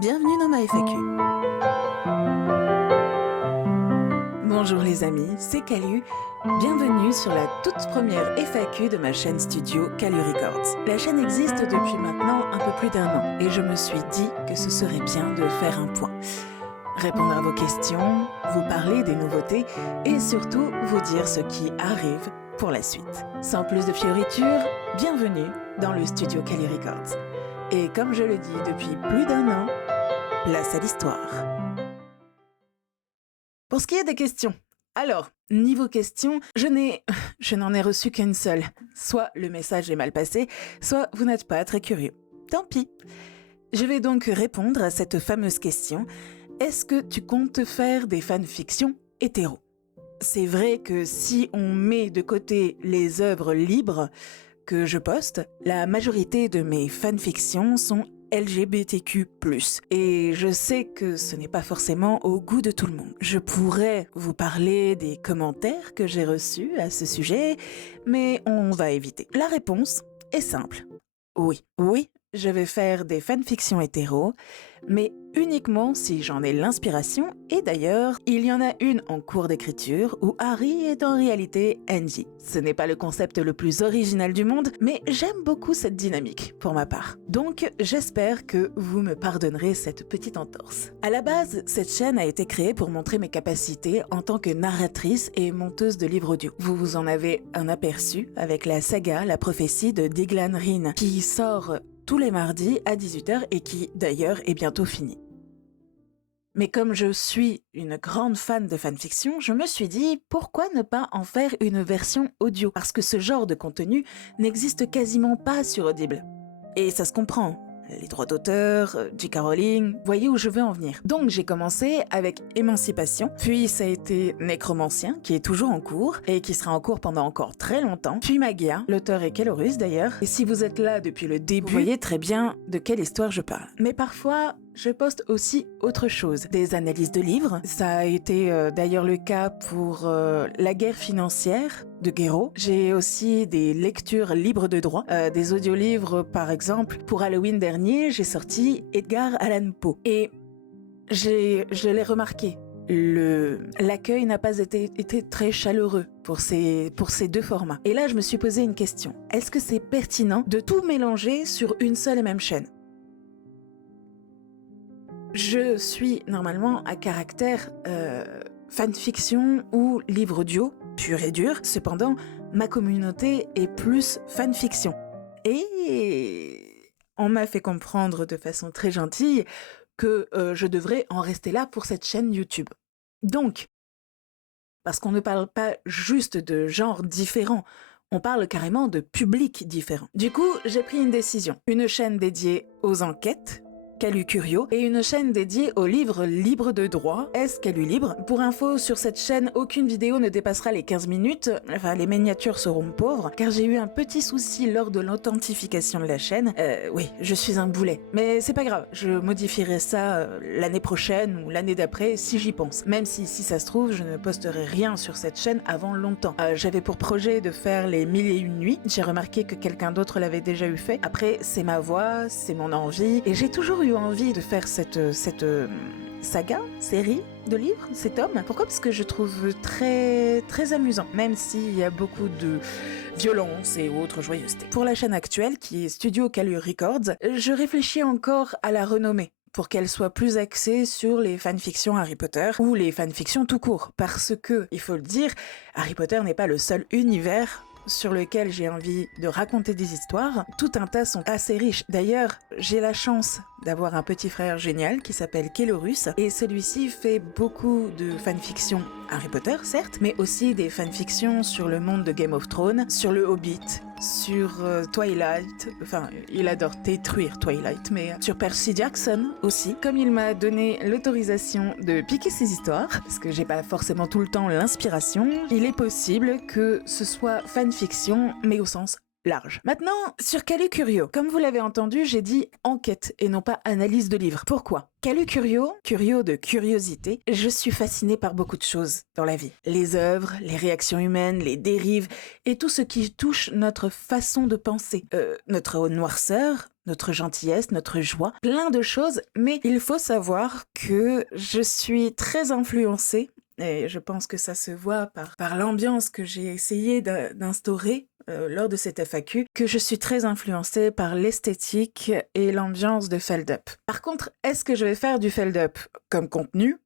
Bienvenue dans ma FAQ. Bonjour les amis, c'est Calu. Bienvenue sur la toute première FAQ de ma chaîne studio Calu Records. La chaîne existe depuis maintenant un peu plus d'1 an et je me suis dit que ce serait bien de faire un point. Répondre à vos questions, vous parler des nouveautés et surtout vous dire ce qui arrive pour la suite. Sans plus de fioritures, bienvenue dans le studio Calu Records. Et comme je le dis depuis plus d'1 an, place à l'histoire. Pour ce qui est des questions, alors, niveau questions, je n'en ai reçu qu'une seule. Soit le message est mal passé, soit vous n'êtes pas très curieux. Tant pis. Je vais donc répondre à cette fameuse question. Est-ce que tu comptes faire des fanfictions hétéros ? C'est vrai que si on met de côté les œuvres libres que je poste, la majorité de mes fanfictions sont LGBTQ+. Et je sais que ce n'est pas forcément au goût de tout le monde. Je pourrais vous parler des commentaires que j'ai reçus à ce sujet, mais on va éviter. La réponse est simple. Oui, je vais faire des fanfictions hétéros, mais uniquement si j'en ai l'inspiration, et d'ailleurs, il y en a une en cours d'écriture où Harry est en réalité Angie. Ce n'est pas le concept le plus original du monde, mais j'aime beaucoup cette dynamique, pour ma part. Donc, j'espère que vous me pardonnerez cette petite entorse. À la base, cette chaîne a été créée pour montrer mes capacités en tant que narratrice et monteuse de livres audio. Vous en avez un aperçu avec la saga La prophétie de Diglan Rin, qui sort tous les mardis à 18h et qui, d'ailleurs, est bientôt fini. Mais comme je suis une grande fan de fanfiction, je me suis dit pourquoi ne pas en faire une version audio ? Parce que ce genre de contenu n'existe quasiment pas sur Audible. Et ça se comprend. Les droits d'auteur, J.K. Rowling, voyez où je veux en venir. Donc j'ai commencé avec Émancipation, puis ça a été Nécromancien, qui est toujours en cours, et qui sera en cours pendant encore très longtemps, puis Magia, l'auteur est Kelorus d'ailleurs, et si vous êtes là depuis le début, vous voyez très bien de quelle histoire je parle. Mais parfois, je poste aussi autre chose, des analyses de livres. Ça a été d'ailleurs le cas pour La guerre financière de Guéraud. J'ai aussi des lectures libres de droit, des audiolivres par exemple. Pour Halloween dernier, j'ai sorti Edgar Allan Poe. Et je l'ai remarqué. L'accueil n'a pas été très chaleureux pour ces 2 formats. Et là, je me suis posé une question. Est-ce que c'est pertinent de tout mélanger sur une seule et même chaîne ? Je suis normalement à caractère fanfiction ou livre audio, pur et dur. Cependant, ma communauté est plus fanfiction. Et on m'a fait comprendre de façon très gentille que je devrais en rester là pour cette chaîne YouTube. Donc, parce qu'on ne parle pas juste de genres différents, on parle carrément de publics différents. Du coup, j'ai pris une décision. Une chaîne dédiée aux enquêtes, Calu Curio, et une chaîne dédiée aux livres libres de droit, Calu Libre. Pour info, sur cette chaîne, aucune vidéo ne dépassera les 15 minutes, enfin les miniatures seront pauvres, car j'ai eu un petit souci lors de l'authentification de la chaîne. Oui, je suis un boulet. Mais c'est pas grave, je modifierai ça l'année prochaine ou l'année d'après si j'y pense. Même si ça se trouve, je ne posterai rien sur cette chaîne avant longtemps. J'avais pour projet de faire les 1001 nuits, j'ai remarqué que quelqu'un d'autre l'avait déjà eu fait. Après, c'est ma voix, c'est mon envie, et j'ai toujours eu envie de faire cette saga, série de livres, cet homme. Pourquoi ? Parce que je trouve très, très amusant, même s'il y a beaucoup de violence et autres joyeusetés. Pour la chaîne actuelle, qui est Studio Calu Records, je réfléchis encore à la renommer pour qu'elle soit plus axée sur les fanfictions Harry Potter ou les fanfictions tout court. Parce que, il faut le dire, Harry Potter n'est pas le seul univers sur lequel j'ai envie de raconter des histoires. Tout un tas sont assez riches. D'ailleurs, j'ai la chance d'avoir un petit frère génial qui s'appelle Kelorus, et celui-ci fait beaucoup de fanfictions Harry Potter, certes, mais aussi des fanfictions sur le monde de Game of Thrones, sur le Hobbit, sur Twilight, enfin, il adore détruire Twilight, mais sur Percy Jackson aussi. Comme il m'a donné l'autorisation de piquer ses histoires, parce que j'ai pas forcément tout le temps l'inspiration, il est possible que ce soit fanfiction, mais au sens large. Maintenant, sur Calu Curio, comme vous l'avez entendu, j'ai dit enquête et non pas analyse de livre. Pourquoi? Calu Curio, curio de curiosité, je suis fascinée par beaucoup de choses dans la vie. Les œuvres, les réactions humaines, les dérives et tout ce qui touche notre façon de penser. Notre noirceur, notre gentillesse, notre joie, plein de choses, mais il faut savoir que je suis très influencée, et je pense que ça se voit par l'ambiance que j'ai essayé d'instaurer lors de cette FAQ, que je suis très influencée par l'esthétique et l'ambiance de Feld-Up. Par contre, est-ce que je vais faire du Feld-Up comme contenu?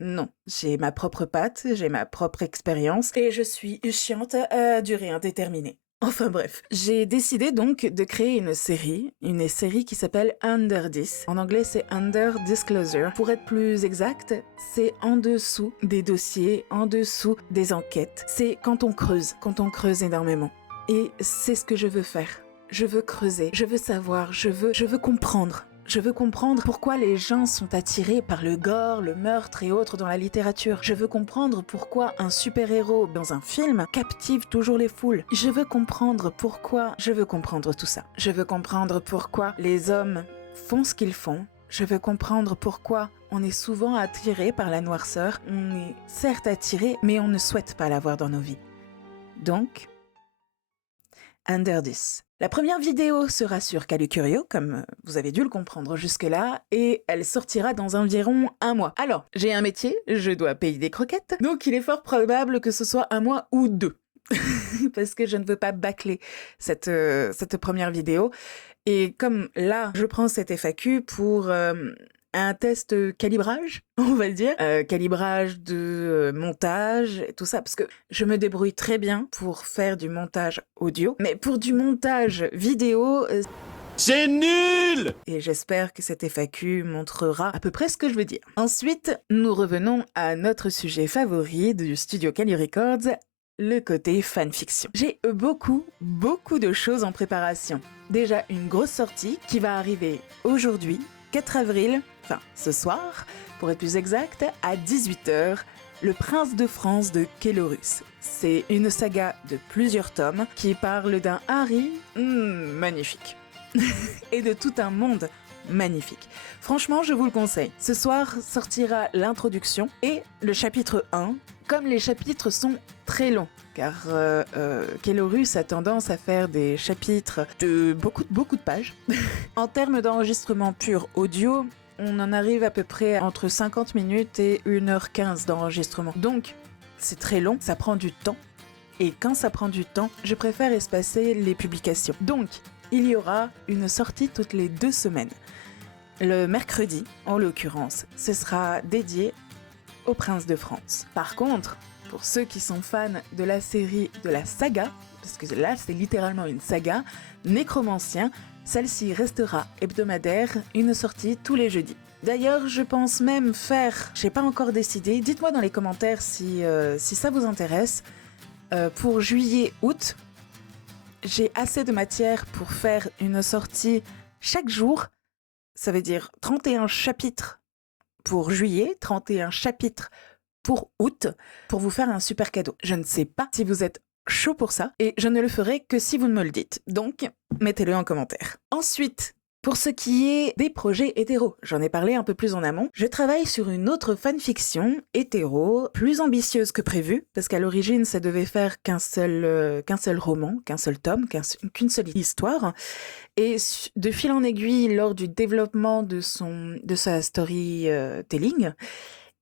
Non, j'ai ma propre patte, j'ai ma propre expérience, et je suis chiante à durée indéterminée. Enfin bref, j'ai décidé donc de créer une série qui s'appelle Under This. En anglais, c'est Under Disclosure. Pour être plus exact, c'est en dessous des dossiers, en dessous des enquêtes. C'est quand on creuse énormément. Et c'est ce que je veux faire. Je veux creuser, je veux savoir, je veux comprendre. Je veux comprendre pourquoi les gens sont attirés par le gore, le meurtre et autres dans la littérature. Je veux comprendre pourquoi un super-héros dans un film captive toujours les foules. Je veux comprendre pourquoi... Je veux comprendre tout ça. Je veux comprendre pourquoi les hommes font ce qu'ils font. Je veux comprendre pourquoi on est souvent attiré par la noirceur. On est certes attiré, mais on ne souhaite pas l'avoir dans nos vies. Donc, Under This. La première vidéo sera sur Calu Curio, comme vous avez dû le comprendre jusque-là, et elle sortira dans environ 1 mois. Alors, j'ai un métier, je dois payer des croquettes, donc il est fort probable que ce soit 1 mois ou 2. Parce que je ne veux pas bâcler cette première vidéo. Et comme là, je prends cette FAQ pour... un test calibrage, on va le dire, calibrage de montage, tout ça, parce que je me débrouille très bien pour faire du montage audio, mais pour du montage vidéo... c'est nul! Et j'espère que cette FAQ montrera à peu près ce que je veux dire. Ensuite, nous revenons à notre sujet favori du studio Calu Records, le côté fanfiction. J'ai beaucoup de choses en préparation. Déjà une grosse sortie qui va arriver aujourd'hui, 4 avril, enfin ce soir, pour être plus exact, à 18h, Le Prince de France de Kélorus. C'est une saga de plusieurs tomes qui parle d'un Harry magnifique et de tout un monde magnifique. Franchement, je vous le conseille. Ce soir sortira l'introduction et le chapitre 1, comme les chapitres sont très longs, car Kélorus a tendance à faire des chapitres de beaucoup de pages. En termes d'enregistrement pur audio, on en arrive à peu près entre 50 minutes et 1h15 d'enregistrement. Donc, c'est très long, ça prend du temps. Et quand ça prend du temps, je préfère espacer les publications. Donc, il y aura une sortie toutes les 2 semaines. Le mercredi, en l'occurrence, ce sera dédié au Prince de France. Par contre, pour ceux qui sont fans de la série, de la saga, parce que là c'est littéralement une saga, Nécromancien, celle-ci restera hebdomadaire, une sortie tous les jeudis. D'ailleurs, je pense même faire, j'ai pas encore décidé, dites-moi dans les commentaires si ça vous intéresse, pour juillet-août, j'ai assez de matière pour faire une sortie chaque jour, ça veut dire 31 chapitres pour juillet, 31 chapitres pour août, pour vous faire un super cadeau. Je ne sais pas si vous êtes chaud pour ça, et je ne le ferai que si vous me le dites. Donc, mettez-le en commentaire. Ensuite, pour ce qui est des projets hétéros, j'en ai parlé un peu plus en amont, je travaille sur une autre fanfiction hétéro, plus ambitieuse que prévu, parce qu'à l'origine, ça devait faire qu'un seul roman, qu'un seul tome, qu'une seule histoire. Et de fil en aiguille, lors du développement de sa storytelling,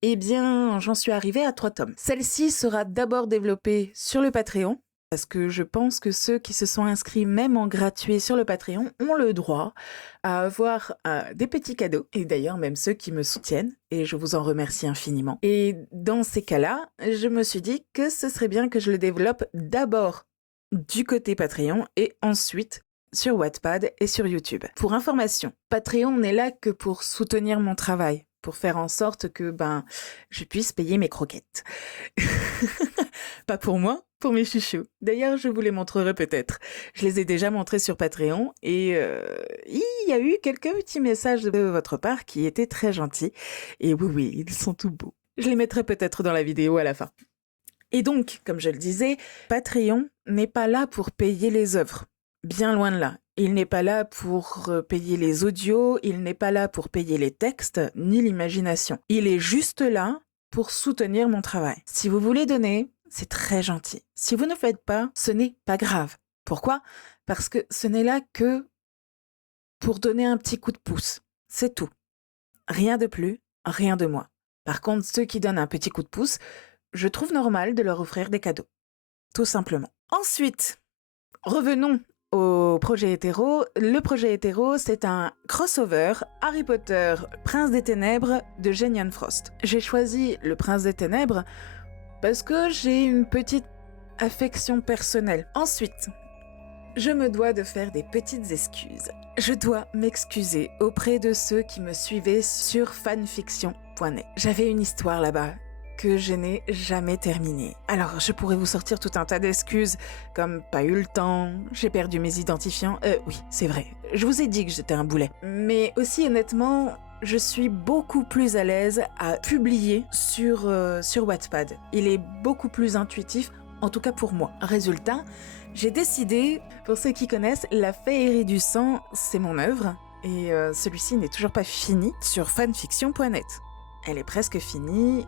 eh bien, j'en suis arrivée à 3 tomes. Celle-ci sera d'abord développée sur le Patreon, parce que je pense que ceux qui se sont inscrits même en gratuit sur le Patreon ont le droit à avoir des petits cadeaux, et d'ailleurs même ceux qui me soutiennent, et je vous en remercie infiniment. Et dans ces cas-là, je me suis dit que ce serait bien que je le développe d'abord du côté Patreon, et ensuite sur Wattpad et sur YouTube. Pour information, Patreon n'est là que pour soutenir mon travail, pour faire en sorte que je puisse payer mes croquettes. Pas pour moi, pour mes chouchous. D'ailleurs, je vous les montrerai peut-être. Je les ai déjà montrés sur Patreon et il y a eu quelques petits messages de votre part qui étaient très gentils. Et oui, ils sont tout beaux. Je les mettrai peut-être dans la vidéo à la fin. Et donc, comme je le disais, Patreon n'est pas là pour payer les œuvres. Bien loin de là. Il n'est pas là pour payer les audios, il n'est pas là pour payer les textes, ni l'imagination. Il est juste là pour soutenir mon travail. Si vous voulez donner, c'est très gentil. Si vous ne faites pas, ce n'est pas grave. Pourquoi ? Parce que ce n'est là que pour donner un petit coup de pouce. C'est tout. Rien de plus, rien de moins. Par contre, ceux qui donnent un petit coup de pouce, je trouve normal de leur offrir des cadeaux. Tout simplement. Ensuite, revenons au projet hétéro. Le projet hétéro, c'est un crossover Harry Potter, Prince des Ténèbres de Genian Frost. J'ai choisi le Prince des Ténèbres parce que j'ai une petite affection personnelle. Ensuite, je me dois de faire des petites excuses. Je dois m'excuser auprès de ceux qui me suivaient sur fanfiction.net. J'avais une histoire là-bas que je n'ai jamais terminée. Alors, je pourrais vous sortir tout un tas d'excuses, comme pas eu le temps, j'ai perdu mes identifiants. Oui, c'est vrai, je vous ai dit que j'étais un boulet. Mais aussi, honnêtement, je suis beaucoup plus à l'aise à publier sur Wattpad. Il est beaucoup plus intuitif, en tout cas pour moi. Résultat, j'ai décidé, pour ceux qui connaissent, La Féerie du sang, c'est mon œuvre, et celui-ci n'est toujours pas fini sur fanfiction.net. Elle est presque finie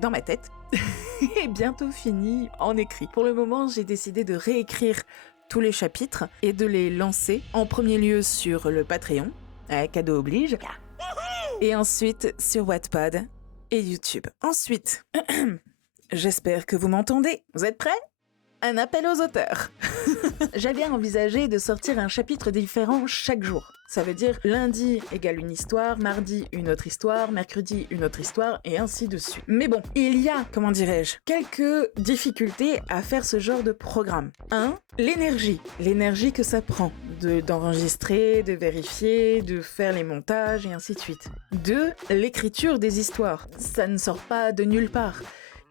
dans ma tête, et bientôt finie en écrit. Pour le moment, j'ai décidé de réécrire tous les chapitres et de les lancer en premier lieu sur le Patreon, cadeau oblige, et ensuite sur Wattpad et YouTube. Ensuite, j'espère que vous m'entendez. Vous êtes prêts ? Un appel aux auteurs. J'avais envisagé de sortir un chapitre différent chaque jour. Ça veut dire lundi égale une histoire, mardi une autre histoire, mercredi une autre histoire, et ainsi de suite. Mais bon, il y a, comment dirais-je, quelques difficultés à faire ce genre de programme. 1. L'énergie. L'énergie que ça prend d'enregistrer, de vérifier, de faire les montages, et ainsi de suite. 2. L'écriture des histoires. Ça ne sort pas de nulle part.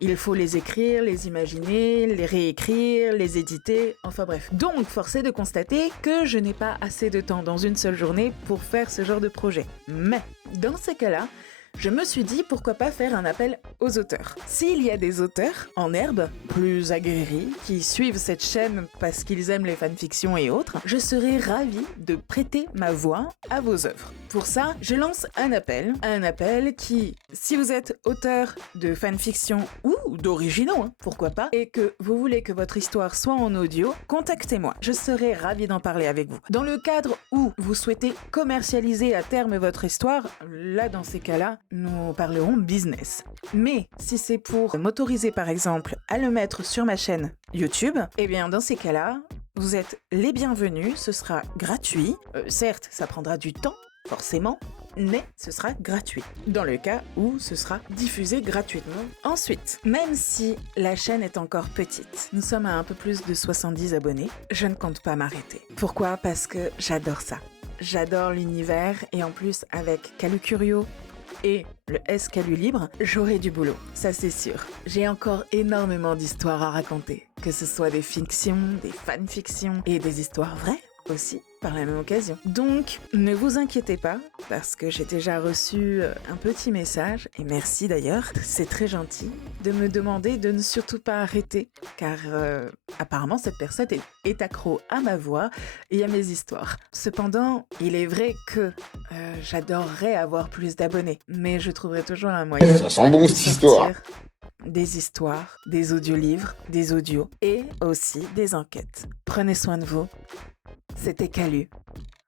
Il faut les écrire, les imaginer, les réécrire, les éditer, enfin bref. Donc, force est de constater que je n'ai pas assez de temps dans une seule journée pour faire ce genre de projet. Mais, dans ces cas-là, je me suis dit pourquoi pas faire un appel aux auteurs. S'il y a des auteurs en herbe, plus aguerris, qui suivent cette chaîne parce qu'ils aiment les fanfictions et autres, je serais ravie de prêter ma voix à vos œuvres. Pour ça, je lance un appel qui, si vous êtes auteur de fanfiction ou d'originaux, pourquoi pas, et que vous voulez que votre histoire soit en audio, contactez-moi. Je serai ravie d'en parler avec vous. Dans le cadre où vous souhaitez commercialiser à terme votre histoire, là, dans ces cas-là, nous parlerons business. Mais si c'est pour m'autoriser, par exemple, à le mettre sur ma chaîne YouTube, eh bien, dans ces cas-là, vous êtes les bienvenus, ce sera gratuit. Certes, ça prendra du temps, forcément, mais ce sera gratuit, dans le cas où ce sera diffusé gratuitement. Ensuite, même si la chaîne est encore petite, nous sommes à un peu plus de 70 abonnés, je ne compte pas m'arrêter. Pourquoi ? Parce que j'adore ça. J'adore l'univers, et en plus, avec Calu Curio et le S Calu Libre, j'aurai du boulot, ça c'est sûr. J'ai encore énormément d'histoires à raconter, que ce soit des fictions, des fanfictions et des histoires vraies aussi, par la même occasion. Donc, ne vous inquiétez pas, parce que j'ai déjà reçu un petit message, et merci d'ailleurs, c'est très gentil, de me demander de ne surtout pas arrêter, car apparemment cette personne est accro à ma voix et à mes histoires. Cependant, il est vrai que j'adorerais avoir plus d'abonnés, mais je trouverai toujours un moyen Ça sent bon cette histoire. des histoires, des audiolivres, des audios, et aussi des enquêtes. Prenez soin de vous. C'était Calu.